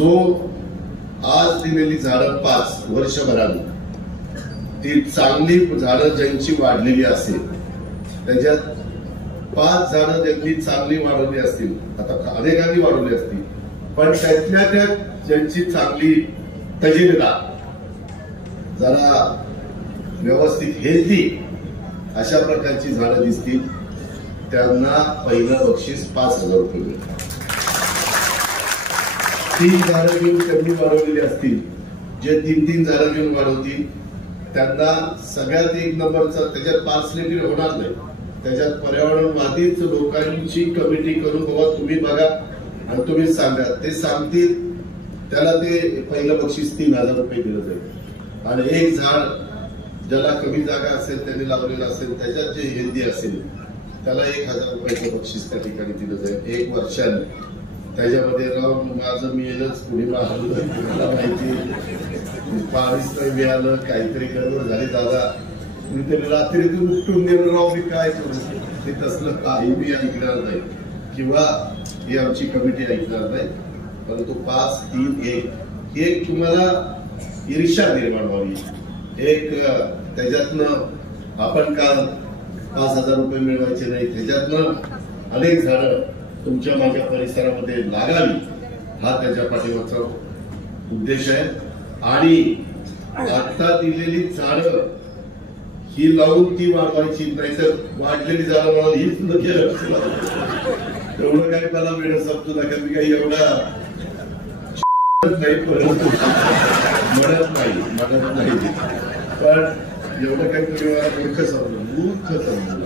जो आज दिलेली झाडं 5 वर्षभरात ती चांगली झाडं ज्यांची वाढलेली असेल त्याच्यात 5 झाडं ज्यांनी चांगली वाढवली असतील, आता अनेकांनी वाढवली असतील, पण त्यातल्या त्यात ज्यांची चांगली तजीलदार जरा व्यवस्थित हेल्दी अशा प्रकारची झाडं दिसतील त्यांना पहिलं बक्षीस 5,000 रुपये मिळतं. 3 झाडं घेऊन त्यांनी वाढवलेली असतील, जे 3 झाडं घेऊन वाढवतील त्यांना सगळ्यात 1 नंबरचा, त्याच्यात पार्सलिटी होणार नाही, त्याच्यात पर्यावरणवादीच लोकांची कमिटी करून बाबा तुम्ही बघा आणि तुम्ही सांगा, ते सांगतील त्याला ते पहिलं बक्षीस 3,000 रुपये दिलं जाईल. आणि 1 झाड ज्याला कमी जागा असेल त्यांनी लावलेलं असेल त्याच्यात जे हेल्दी असेल त्याला 1,000 रुपयाचं बक्षीस त्या ठिकाणी दिलं जाईल 1 वर्षाने. त्याच्यामध्ये राव माझं मिळेलच पुढे मला माहिती पाणीच नाही मिळालं, काहीतरी गडबड झाली दादा, मी तरी रात्रीतून उठून गेलो राव मी काय करू, ते तसलं काही मी ऐकणार नाही किंवा ही आमची कमिटी ऐकणार नाही. परंतु 5, 3, 1 तुम्हाला ईर्ष्या निर्माण व्हावी, एक त्याच्यातनं आपण का 5,000 रुपये मिळवायचे नाही, त्याच्यातनं अनेक झाडं तुमच्या माझ्या परिसरामध्ये लागावी हा त्याच्या पाठीमागचा उद्देश आहे. आणि आता दिलेली झाडं ही लावून ती वाढवायची नाही तर वाढलेली झाडं मला हीच न केलं एवढं काही मला वेळ समजू नका, मी काही एवढा नाही म्हणत नाही, पण एवढं काही तुम्ही मला मूर्ख समजू